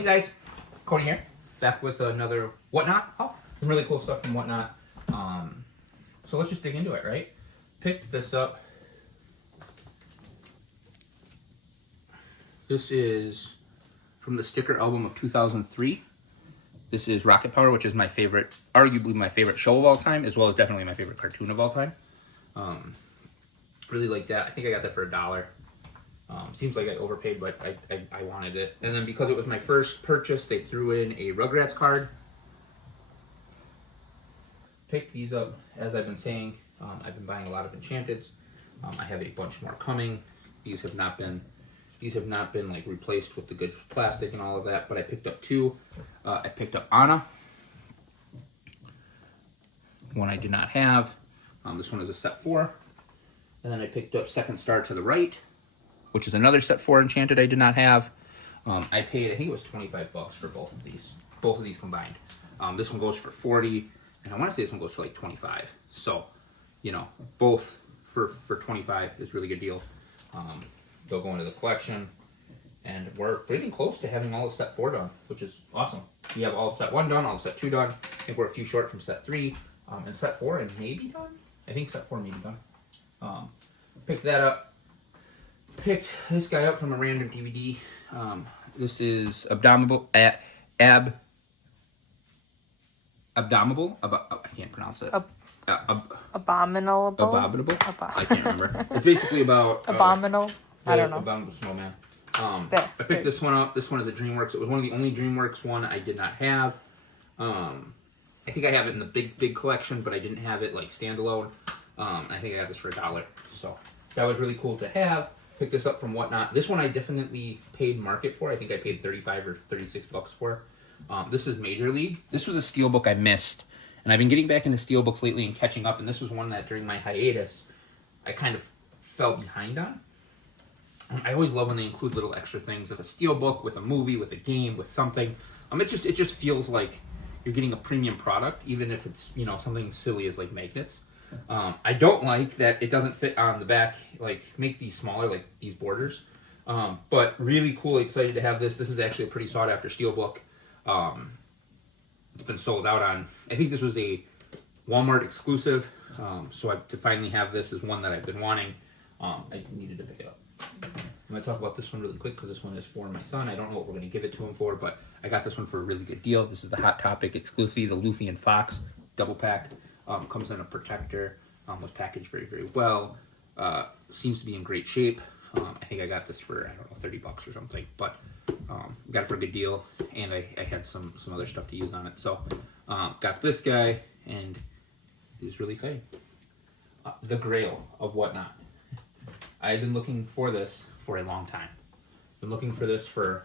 Hey guys, Cody here, back with another Whatnot. Oh, some really cool stuff from Whatnot. So let's just dig into it, right? Picked this up. This is from the sticker album of 2003. This is Rocket Power, which is my favorite, arguably my favorite show of all time, as well as definitely my favorite cartoon of all time. Really like that. I think I got that for $1. Seems like I overpaid, but I wanted it. And then because it was my first purchase, they threw in a Rugrats card. Picked these up, as I've been saying. I've been buying a lot of Enchanteds. I have a bunch more coming. These have not been like replaced with the good plastic and all of that, but I picked up two. I picked up Anna. One I did not have. This one is a set 4. And then I picked up Second Star to the Right, which is another set 4 Enchanted I did not have. I paid, I think it was $25 for both of these combined. This one goes for $40, and I want to say this one goes for like $25. So, you know, both for $25 is a really good deal. They'll go into the collection, and we're pretty close to having all of set 4 done, which is awesome. We have all of set 1 done, all of set 2 done. I think we're a few short from set 3, and set 4 and maybe done. I think set 4 maybe done. Picked that up. Picked this guy up from a random DVD. This is Abdominable. I can't pronounce it. Abominable. Abominable. I can't remember. It's basically about Abominable. I don't know. Abominable Snowman. I picked this one up. This one is a DreamWorks. It was one of the only DreamWorks one I did not have. I think I have it in the big collection, but I didn't have it like standalone. I think I got this for $1. So that was really cool to have. Picked this up from Whatnot. This one I definitely paid market for. I think I paid $35 or $36 for. This is Major League. This was a steelbook I missed, and I've been getting back into steelbooks lately and catching up, and this was one that during my hiatus I kind of fell behind on. I always love when they include little extra things, with a steelbook, with a movie, with a game, with something. It just feels like you're getting a premium product, even if it's, you know, something silly as like magnets. I don't like that it doesn't fit on the back. Like, make these smaller, like these borders. But really cool, excited to have this. This is actually a pretty sought after steelbook. It's been sold out on. I think this was a Walmart exclusive. So to finally have this is one that I've been wanting. I needed to pick it up. I'm going to talk about this one really quick because this one is for my son. I don't know what we're going to give it to him for, but I got this one for a really good deal. This is the Hot Topic exclusive, the Luffy and Fox double pack. Comes in a protector. Was packaged very, very well. Seems to be in great shape. I think I got this for, I don't know, $30 or something, but got it for a good deal, and I had some other stuff to use on it. So got this guy, and it's really exciting. The Grail of Whatnot. I've been looking for this for a long time. Been looking for this for,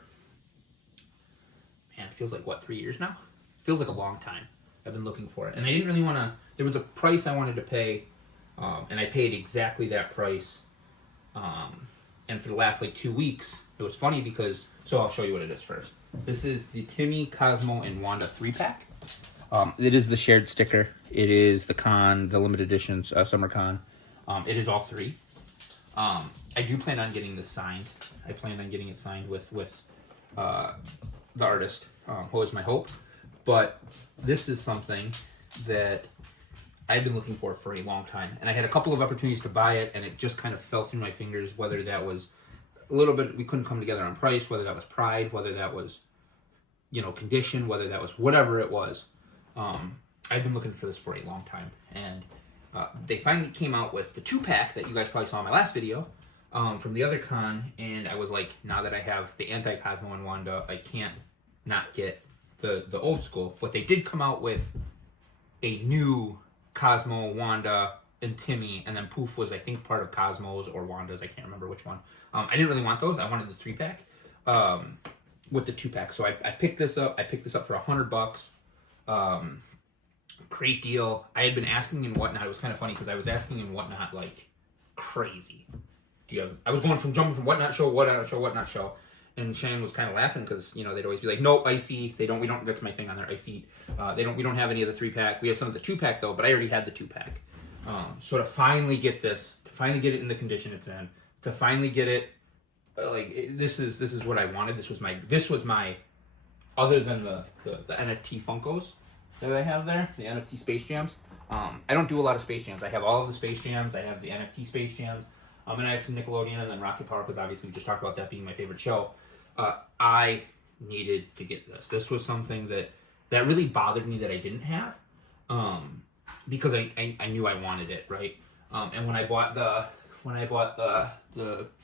man, it feels like, what, 3 years now? Feels like a long time. I've been looking for it, and I didn't really want to. There was a price I wanted to pay, and I paid exactly that price. And for the last like 2 weeks, it was funny because. So I'll show you what it is first. This is the Timmy, Cosmo, and Wanda 3-pack. It is the shared sticker. It is the limited editions, Summer Con. It is all 3. I do plan on getting this signed. I plan on getting it signed with the artist, who is my hope. But this is something that I've been looking for a long time. And I had a couple of opportunities to buy it, and it just kind of fell through my fingers, whether that was a little bit, we couldn't come together on price, whether that was pride, whether that was, you know, condition, whether that was whatever it was. I've been looking for this for a long time. And they finally came out with the 2-pack that you guys probably saw in my last video from the other con. And I was like, now that I have the anti-Cosmo and Wanda, I can't not get the old school. But they did come out with a new Cosmo, Wanda, and Timmy, and then Poof was, I think, part of Cosmo's or Wanda's. I can't remember which one. I didn't really want those. I wanted the 3-pack with the 2-pack. So I picked this up. I picked this up for $100. Great deal. I had been asking in Whatnot. It was kind of funny because I was asking in Whatnot like crazy. I was jumping from Whatnot show, Whatnot show. And Shane was kind of laughing because, you know, they'd always be like, "No, icy." We don't. That's my thing on there. Icy. We don't have any of the 3-pack. We have some of the 2-pack though, but I already had the 2-pack. So to finally get this, to finally get it in the condition it's in, to finally get it, this is what I wanted. This was my other than the NFT Funkos that I have there, the NFT Space Jams. I don't do a lot of Space Jams. I have all of the Space Jams. I have the NFT Space Jams. And I have some Nickelodeon and then Rocket Power because obviously we just talked about that being my favorite show. I needed to get this. This was something that really bothered me that I didn't have, because I knew I wanted it, right? And when I bought the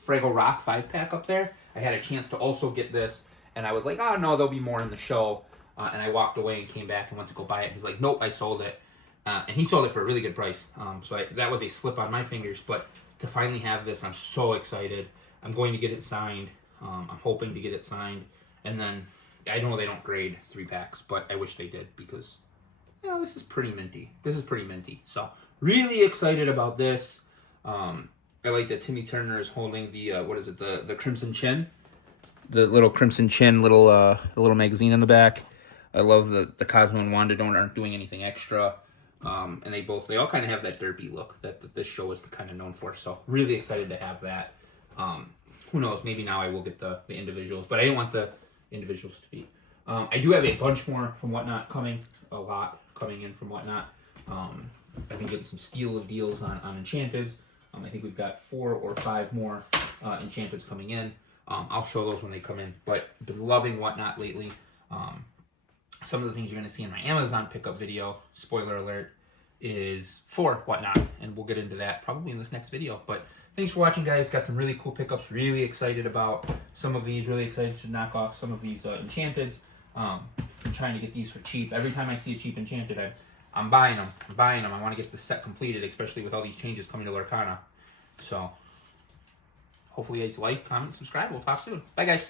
Fraggle Rock 5-pack up there, I had a chance to also get this, and I was like, oh no, there'll be more in the show. And I walked away and came back and went to go buy it. He's like, nope, I sold it, and he sold it for a really good price. So that was a slip on my fingers, but to finally have this, I'm so excited. I'm going to get it signed. I'm hoping to get it signed, and then I know they don't grade 3-packs, but I wish they did because, this is pretty minty. So really excited about this. I like that Timmy Turner is holding the the Crimson Chin, the little Crimson Chin little magazine in the back. I love the Cosmo and Wanda aren't doing anything extra. And they all kind of have that derpy look that this show is kind of known for. So really excited to have that. Who knows? Maybe now I will get the individuals, but I didn't want the individuals to be. I do have a bunch more from Whatnot coming. A lot coming in from Whatnot. I've been getting some steal of deals on Enchanteds. I think we've got 4 or 5 more Enchanteds coming in. I'll show those when they come in. But I've been loving Whatnot lately. Some of the things you're going to see in my Amazon pickup video, spoiler alert, is for Whatnot, and we'll get into that probably in this next video. But thanks for watching, guys. Got some really cool pickups. Really excited about some of these. Really excited to knock off some of these Enchanteds. I'm trying to get these for cheap. Every time I see a cheap Enchanted, I'm buying them. I want to get the set completed, especially with all these changes coming to Lorcana. So hopefully you guys like, comment, subscribe. We'll talk soon. Bye, guys.